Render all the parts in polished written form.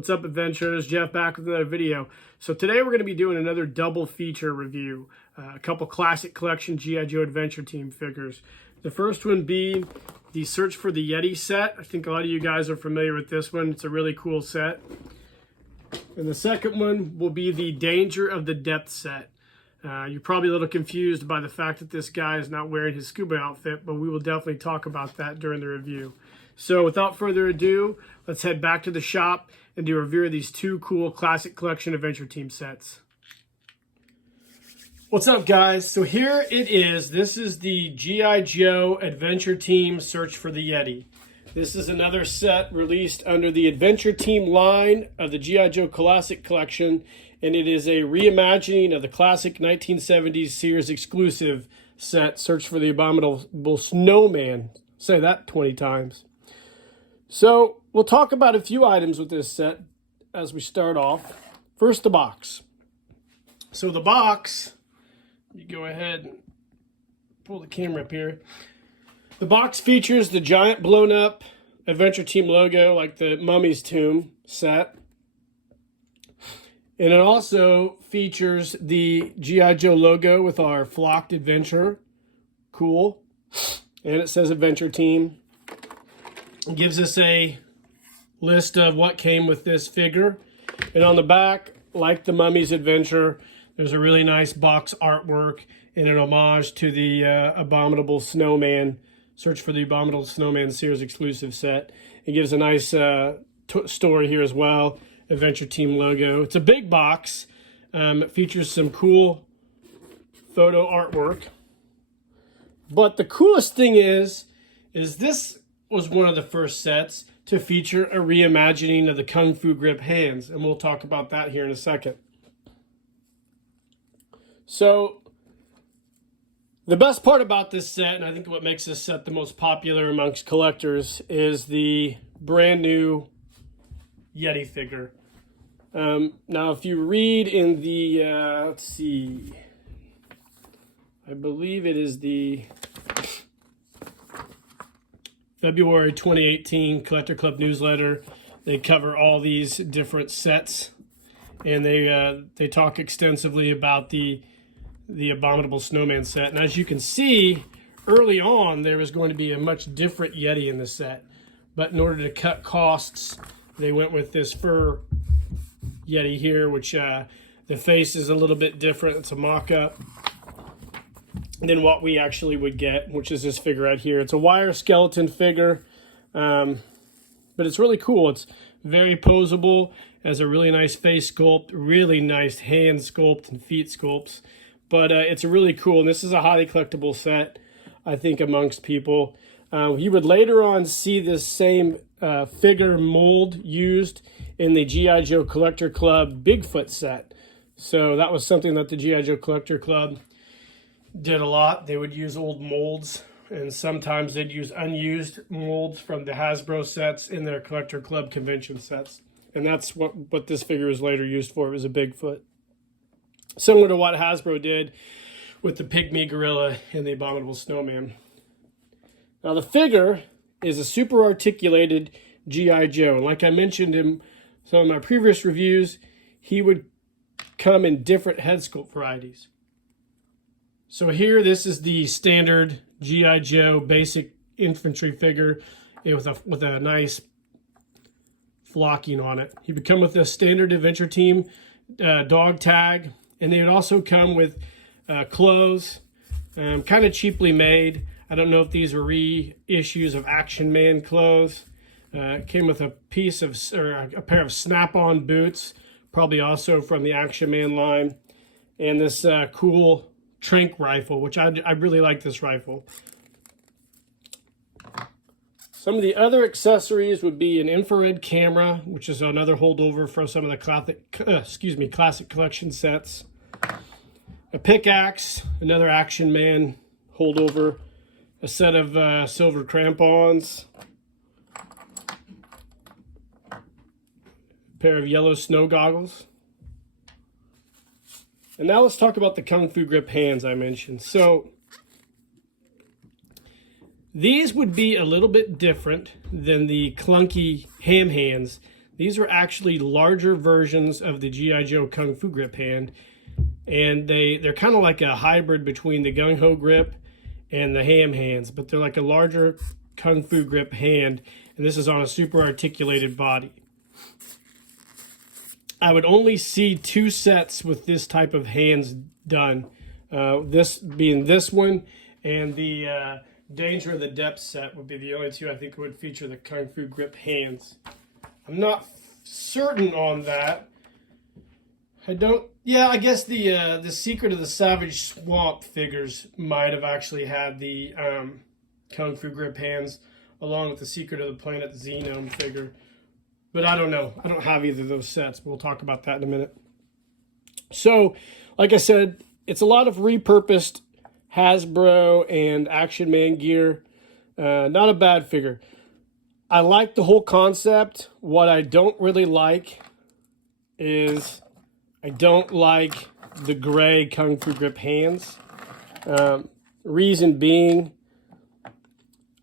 What's up, adventurers? Jeff back with another video. So today we're going to be doing another double feature review. A couple classic collection G.I. Joe Adventure Team figures. The first one being the Search for the Yeti set. I think a lot of you guys are familiar with this one. It's a really cool set. And the second one will be the Danger of the Depth set. You're probably a little confused by the fact that this guy is not wearing his scuba outfit, but we will definitely talk about that during the review. So without further ado, let's head back to the shop and do a review of these two cool classic collection Adventure Team sets. What's up, guys? So here it is. This is the G.I. Joe Adventure Team Search for the Yeti. This is another set released under the Adventure Team line of the G.I. Joe Classic Collection, and it is a reimagining of the classic 1970s Sears exclusive set, Search for the Abominable Snowman. Say that 20 times. So we'll talk about a few items with this set as we start off. First, the box. So the box, you go ahead and pull the camera up here. The box features the giant blown up Adventure Team logo like the Mummy's Tomb set. And it also features the G.I. Joe logo with our flocked adventure. Cool. And it says Adventure Team. It gives us a list of what came with this figure. And on the back, like the Mummy's Adventure, there's a really nice box artwork and an homage to the Abominable Snowman, Search for the Abominable Snowman Sears exclusive set. It gives a nice story here as well. Adventure Team logo. It's a big box. It features some cool photo artwork. But the coolest thing is this was one of the first sets to feature a reimagining of the Kung Fu grip hands, and we'll talk about that here in a second. So the best part about this set, and I think what makes this set the most popular amongst collectors, is the brand new Yeti figure. Now, if you read in the, let's see, I believe it is the February 2018 Collector Club newsletter, they cover all these different sets, and they talk extensively about the Abominable Snowman set. And as you can see, early on, there was going to be a much different Yeti in the set. But in order to cut costs, they went with this fur Yeti here, which the face is a little bit different. It's a mock-up than what we actually would get, which is this figure right here. It's a wire skeleton figure, but it's really cool. It's very posable, has a really nice face sculpt, really nice hand sculpt and feet sculpts. But it's really cool, and this is a highly collectible set, I think, amongst people. You would later on see this same figure mold used in the G.I. Joe Collector Club Bigfoot set. So that was something that the G.I. Joe Collector Club did a lot. They would use old molds, and sometimes they'd use unused molds from the Hasbro sets in their Collector Club convention sets. And that's what this figure was later used for. It was a Bigfoot. Similar to what Hasbro did with the Pygmy Gorilla and the Abominable Snowman. Now the figure is a super articulated G.I. Joe. And like I mentioned in some of my previous reviews, he would come in different head sculpt varieties. So here, this is the standard G.I. Joe basic infantry figure with a nice flocking on it. He would come with a standard Adventure Team dog tag, and they would also come with clothes, kind of cheaply made. I don't know if these are reissues of Action Man clothes. It came with a pair of snap-on boots, probably also from the Action Man line, and this cool trank rifle, which I really like this rifle. Some of the other accessories would be an infrared camera, which is another holdover from some of the classic collection sets. A pickaxe, another Action Man holdover. A set of silver crampons. A pair of yellow snow goggles. And now let's talk about the Kung Fu grip hands I mentioned. So these would be a little bit different than the clunky ham hands These are actually larger versions of the G.I. Joe Kung Fu grip hand, and they're kind of like a hybrid between the Gung Ho grip and the ham hands, but they're like a larger Kung Fu grip hand, and this is on a super articulated body. I would only see 2 sets with this type of hands done. This being this one, and the Danger of the Depth set would be the only 2 I think would feature the Kung Fu grip hands. I'm not certain on that. I guess the Secret of the Savage Swamp figures might have actually had the Kung Fu grip hands, along with the Secret of the Planet Xenome figure. But I don't know. I don't have either of those sets. We'll talk about that in a minute. So, like I said, it's a lot of repurposed Hasbro and Action Man gear. Not a bad figure. I like the whole concept. What I don't really like is I don't like the gray Kung Fu grip hands. Reason being,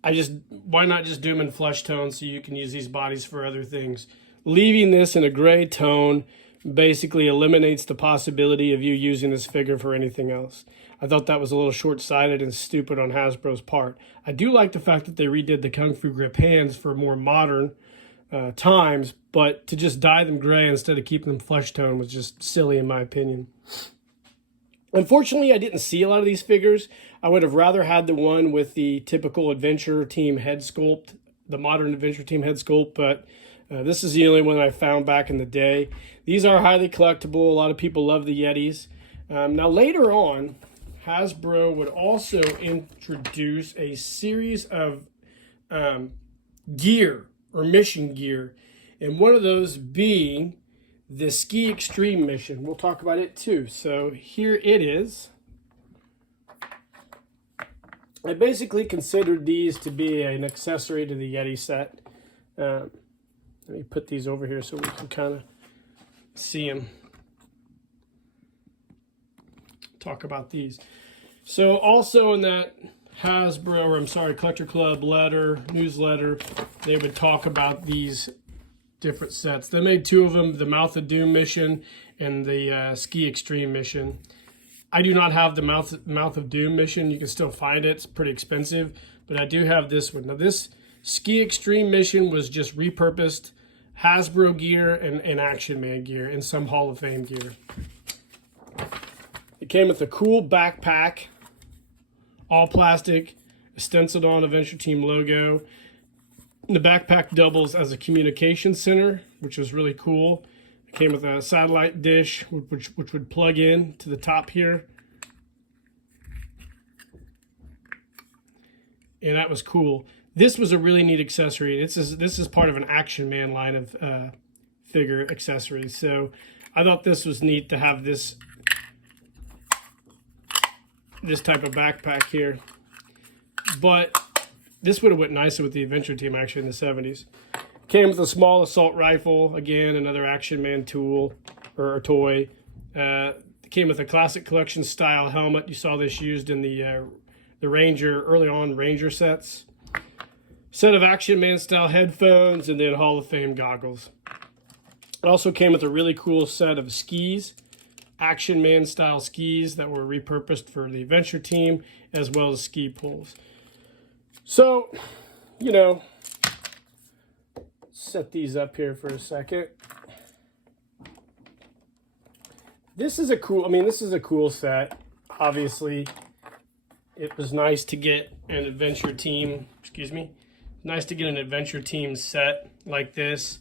why not just do them in flesh tone so you can use these bodies for other things? Leaving this in a gray tone basically eliminates the possibility of you using this figure for anything else. I thought that was a little short-sighted and stupid on Hasbro's part. I do like the fact that they redid the Kung Fu grip hands for more modern times, but to just dye them gray instead of keeping them flesh tone was just silly in my opinion. Unfortunately, I didn't see a lot of these figures. I would have rather had the one with the typical Adventure Team head sculpt, the modern Adventure Team head sculpt, but this is the only one I found back in the day. These are highly collectible. A lot of people love the Yetis. Now, later on, Hasbro would also introduce a series of gear or mission gear, and one of those being the Ski Extreme mission. We'll talk about it too. So here it is. I basically considered these to be an accessory to the Yeti set. Let me put these over here so we can kind of see them. Talk about these. So also in that Collector Club newsletter, they would talk about these different sets. They made 2 of them, the Mouth of Doom mission and the Ski Extreme mission. I do not have the Mouth of Doom mission. You can still find it. It's pretty expensive, but I do have this one. Now this Ski Extreme mission was just repurposed Hasbro gear and Action Man gear and some Hall of Fame gear. It came with a cool backpack, all plastic, a stenciled on Adventure Team logo. The backpack doubles as a communication center, which was really cool. It came with a satellite dish, which would plug in to the top here. And that was cool. This was a really neat accessory. This is part of an Action Man line of figure accessories. So I thought this was neat to have this type of backpack here. But this would have went nicer with the Adventure Team actually in the 70s. Came with a small assault rifle, again, another Action Man tool or toy. Came with a classic collection style helmet. You saw this used in the Ranger, early on Ranger sets. Set of Action Man style headphones, and then Hall of Fame goggles. It also came with a really cool set of skis, Action Man style skis that were repurposed for the Adventure Team, as well as ski poles. So, you know, set these up here for a second. This is a cool set. Obviously, it was nice to get an Adventure Team, nice to get an Adventure Team set like this.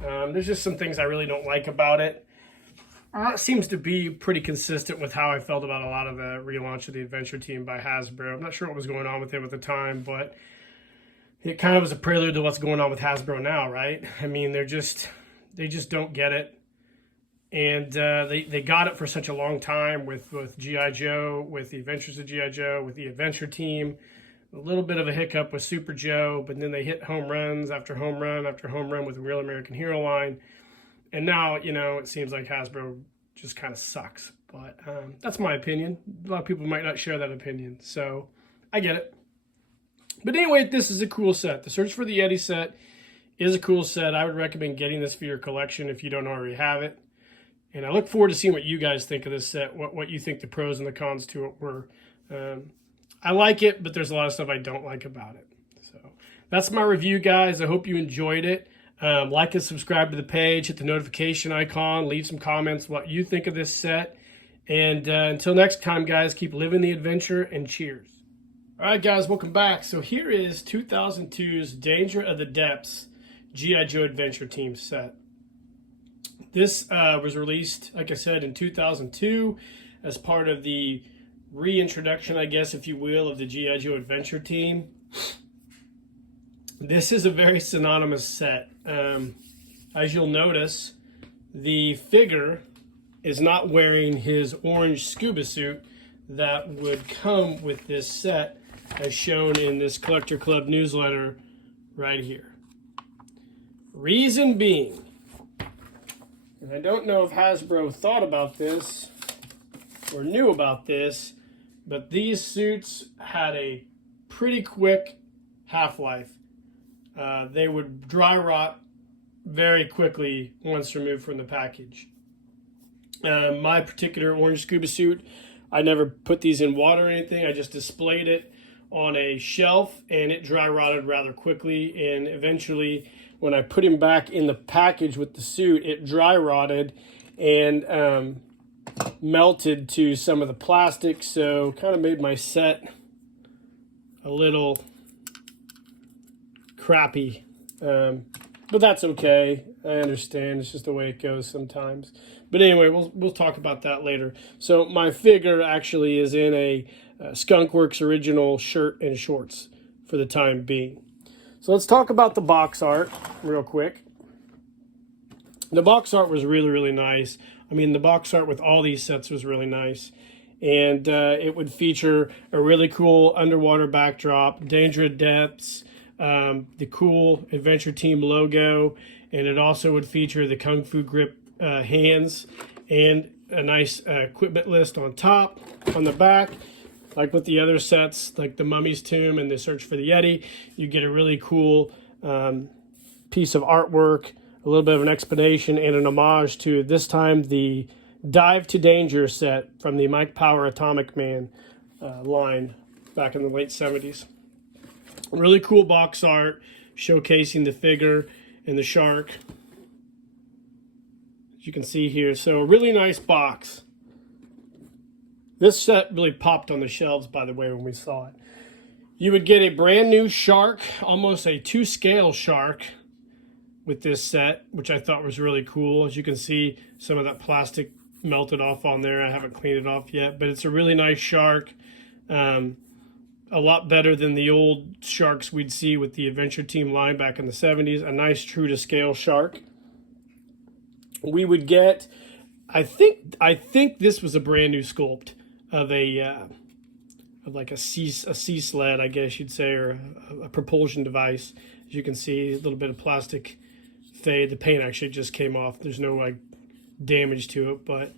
There's just some things I really don't like about it. It seems to be pretty consistent with how I felt about a lot of the relaunch of the Adventure Team by Hasbro. I'm not sure what was going on with him at the time, but it kind of was a prelude to what's going on with Hasbro now, right? I mean, they just don't get it. And they got it for such a long time with G.I. Joe, with the Adventures of G.I. Joe, with the Adventure Team. A little bit of a hiccup with Super Joe, but then they hit home runs after home run after home run with the Real American Hero line. And now, you know, it seems like Hasbro just kind of sucks. But that's my opinion. A lot of people might not share that opinion, so I get it. But anyway, this is a cool set. The Search for the Yeti set Is a cool set. I would recommend getting this for your collection if you don't already have it. And I look forward to seeing what you guys think of this set, what you think the pros and the cons to it were. I like it, but there's a lot of stuff I don't like about it. So that's my review, guys. I hope you enjoyed it. Like and subscribe to the page, hit the notification icon, leave some comments what you think of this set. And until next time, guys, keep living the adventure, and cheers. All right, guys, welcome back. So here is 2002's Danger of the Depths G.I. Joe Adventure Team set. This was released, like I said, in 2002 as part of the reintroduction, I guess, if you will, of the G.I. Joe Adventure Team. This is a very synonymous set. As you'll notice, the figure is not wearing his orange scuba suit that would come with this set, as shown in this Collector Club newsletter right here. Reason being, and I don't know if Hasbro thought about this or knew about this, but these suits had a pretty quick half-life. They would dry rot very quickly once removed from the package. My particular orange scuba suit, I never put these in water or anything. I just displayed it on a shelf, and it dry rotted rather quickly. And eventually, when I put him back in the package with the suit, it dry rotted and melted to some of the plastic, so kind of made my set a little crappy. But that's okay. I understand. It's just the way it goes sometimes. But anyway, we'll talk about that later. So my figure actually is in a Skunkworks original shirt and shorts for the time being. So let's talk about the box art real quick. The box art was really, really nice. I mean, the box art with all these sets was really nice. And it would feature a really cool underwater backdrop, Danger of Depths, the cool Adventure Team logo, and it also would feature the Kung Fu Grip hands and a nice equipment list on top. On the back, like with the other sets, like the Mummy's Tomb and the Search for the Yeti, you get a really cool piece of artwork, a little bit of an explanation, and an homage to, this time, the Dive to Danger set from the Mike Power Atomic Man line back in the late 70s. Really cool box art showcasing the figure and the shark, as you can see here. So a really nice box. This set really popped on the shelves, by the way, when we saw it. You would get a brand new shark, almost a 2-scale shark with this set, which I thought was really cool. As you can see, some of that plastic melted off on there. I haven't cleaned it off yet, but it's a really nice shark. A lot better than the old sharks we'd see with the Adventure Team line back in the 70s. A nice true to scale shark. We would get, I think this was a brand new sculpt of like a sea sled, I guess you'd say, or a propulsion device. As you can see, a little bit of plastic fade. The paint actually just came off. There's no like damage to it, but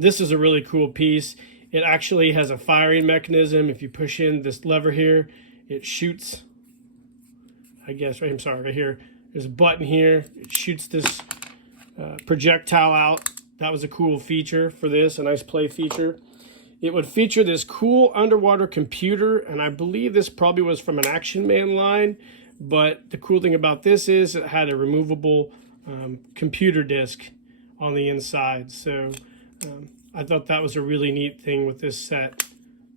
this is a really cool piece. It actually has a firing mechanism. If you push in this lever here, it shoots, I guess, right here. There's a button here. It shoots this projectile out. That was a cool feature for this, a nice play feature. It would feature this cool underwater computer, and I believe this probably was from an Action Man line, but the cool thing about this is it had a removable computer disc on the inside. So I thought that was a really neat thing with this set,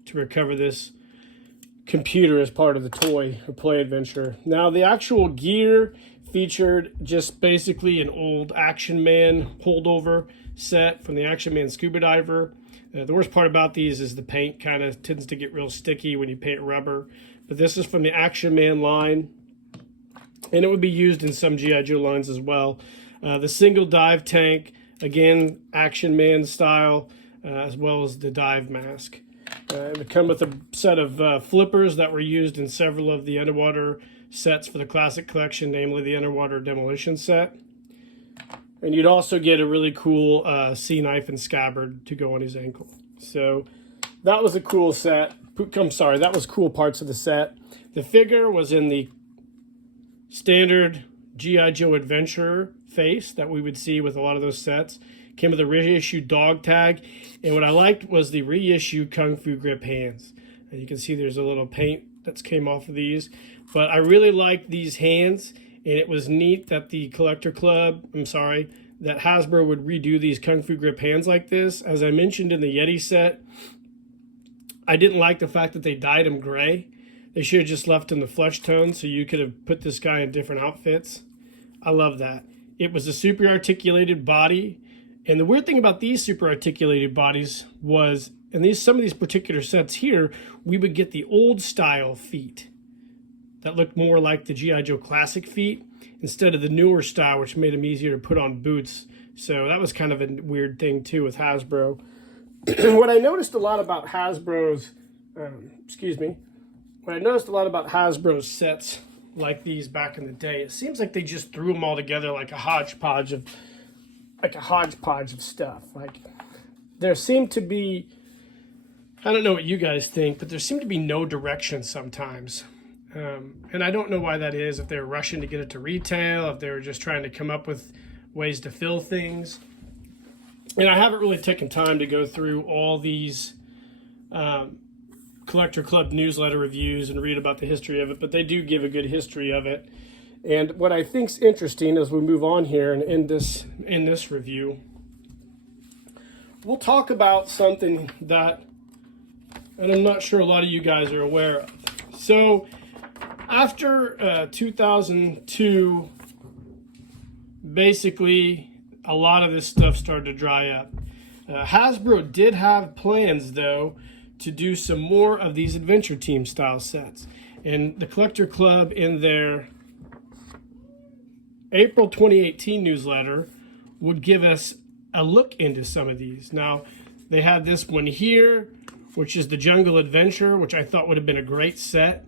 to recover this computer as part of the toy or play adventure. Now, the actual gear featured just basically an old Action Man holdover set from the Action Man Scuba Diver. The worst part about these is the paint kind of tends to get real sticky when you paint rubber. But this is from the Action Man line, and it would be used in some G.I. Joe lines as well. The single dive tank, again, Action Man style, as well as the dive mask. It would come with a set of flippers that were used in several of the underwater sets for the classic collection, namely the Underwater Demolition set. And you'd also get a really cool sea knife and scabbard to go on his ankle. So that was a cool set. I'm sorry, that was cool parts of the set. The figure was in the standard G.I. Joe Adventurer face that we would see with a lot of those sets. Came with a reissue dog tag. And what I liked was the reissue Kung Fu Grip hands. And you can see there's a little paint that's came off of these. But I really liked these hands. And it was neat that the Collector Club, that Hasbro would redo these Kung Fu Grip hands like this. As I mentioned in the Yeti set, I didn't like the fact that they dyed them gray. They should have just left him the flesh tone so you could have put this guy in different outfits. I love that. It was a super articulated body. And the weird thing about these super articulated bodies was, in some of these particular sets here, we would get the old style feet that looked more like the G.I. Joe classic feet instead of the newer style, which made them easier to put on boots. So that was kind of a weird thing too with Hasbro. What I noticed a lot about Hasbro's, what I noticed a lot about Hasbro's sets like these back in the day, it seems like they just threw them all together like a hodgepodge of stuff. Like there seemed to be, I don't know what you guys think, but there seemed to be no direction sometimes. And I don't know why that is, if they were rushing to get it to retail, if they were just trying to come up with ways to fill things. And I haven't really taken time to go through all these Collector Club newsletter reviews and read about the history of it, but they do give a good history of it. And what I think's interesting as we move on here and in this review, we'll talk about something that, and I'm not sure a lot of you guys are aware of. So after 2002, basically a lot of this stuff started to dry up. Hasbro did have plans, though, to do some more of these Adventure Team style sets. And the Collector Club, in their April 2018 newsletter, would give us a look into some of these. Now, they had this one here, which is the Jungle Adventure, which I thought would have been a great set.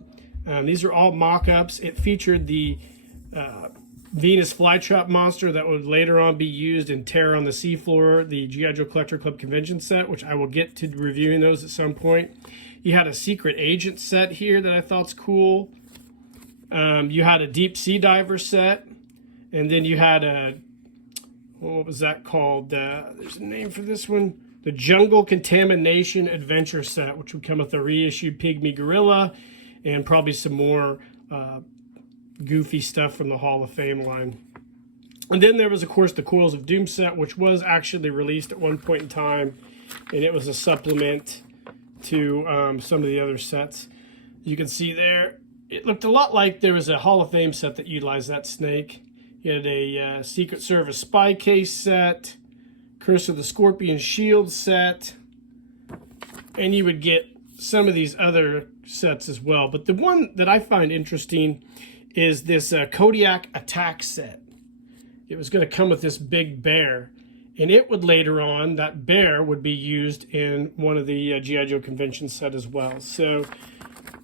These are all mock-ups. It featured the Venus flytrap monster that would later on be used in Terror on the Seafloor, the G.I. Joe Collector Club convention set, which I will get to reviewing those at some point. You had a Secret Agent set here that I thought's cool. You had a Deep Sea Diver set. And then you had a, what was that called? There's a name for this one. The Jungle Contamination Adventure set, which would come with a reissued Pygmy Gorilla and probably some more goofy stuff from the Hall of Fame line. And then there was, of course, the Coils of Doom set, which was actually released at one point in time, and it was a supplement to some of the other sets. You can see there, it looked a lot like there was a Hall of Fame set that utilized that snake. You had a Secret Service spy case set, Curse of the Scorpion Shield set, and you would get some of these other sets as well. But the one that I find interesting is this Kodiak Attack set. It was going to come with this big bear, and it would later on, that bear would be used in one of the G.I. Joe convention set as well. So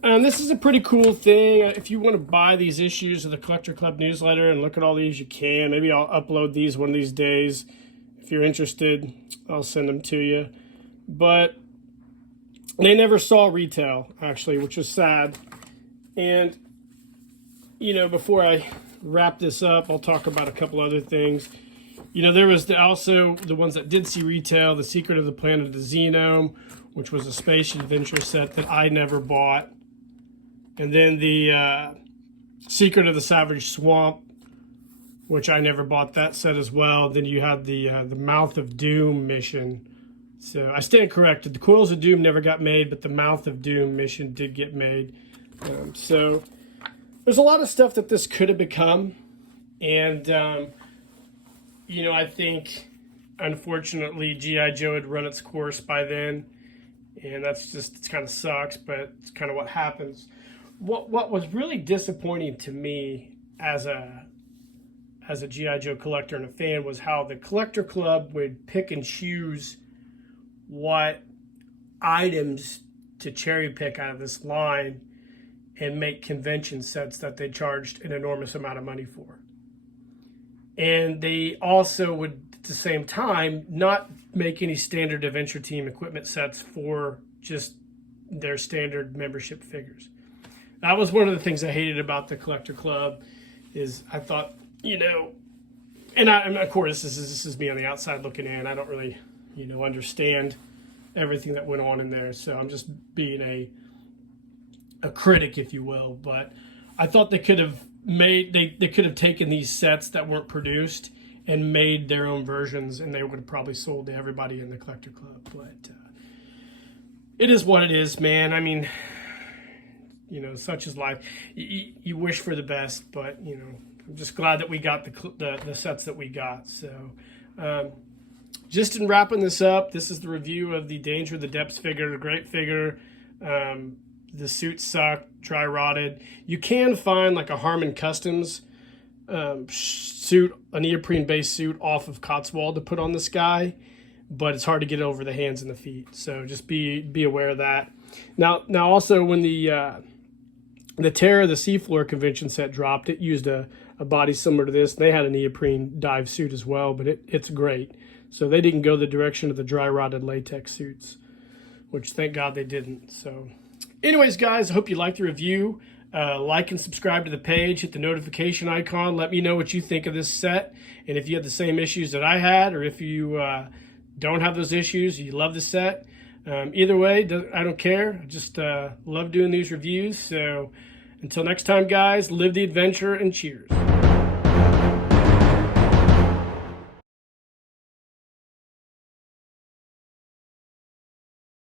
this is a pretty cool thing. If you want to buy these issues of the Collector Club newsletter and look at all these, you can. Maybe I'll upload these one of these days. If you're interested, I'll send them to you. But they never saw retail, actually, which was sad. And, you know, before I wrap this up, I'll talk about a couple other things. You know, there was also the ones that did see retail, The Secret of the Planet of the Xenome, which was a space adventure set that I never bought. And then the Secret of the Savage Swamp, which I never bought that set as well. Then you had the Mouth of Doom mission. So I stand corrected. The Coils of Doom never got made, but the Mouth of Doom mission did get made. So there's a lot of stuff that this could have become. And, you know, I think, unfortunately, G.I. Joe had run its course by then. And that's just, it kind of sucks, but it's kind of what happens. What was really disappointing to me as a G.I. Joe collector and a fan was how the Collector Club would pick and choose what items to cherry pick out of this line and make convention sets that they charged an enormous amount of money for. And they also would, at the same time, not make any standard Adventure Team equipment sets for just their standard membership figures. That was one of the things I hated about the Collector Club, is I thought you know, and of course this is me on the outside looking in. I don't really, you know, understand everything that went on in there, so I'm just being a critic, if you will. But I thought they could have they could have taken these sets that weren't produced and made their own versions, and they would have probably sold to everybody in the collector club. But it is what it is, man. I mean, you know, such is life. You wish for the best, but, you know, I'm just glad that we got the sets that we got. So just in wrapping this up, this is the review of the Danger of the Depths figure. A great figure. The suits suck, dry rotted. You can find like a Harmon Customs suit, a neoprene based suit off of Cotswold to put on this guy, but it's hard to get over the hands and the feet. So just be aware of that. Now also, when the Terra, the Seafloor convention set dropped, it used a body similar to this. They had a neoprene dive suit as well, but it's great. So they didn't go the direction of the dry rotted latex suits, which thank God they didn't. So anyways, guys, I hope you liked the review. Like and subscribe to the page. Hit the notification icon. Let me know what you think of this set. And if you have the same issues that I had, or if you don't have those issues, you love the set. Either way, I don't care. I just love doing these reviews. So until next time, guys, live the adventure and cheers.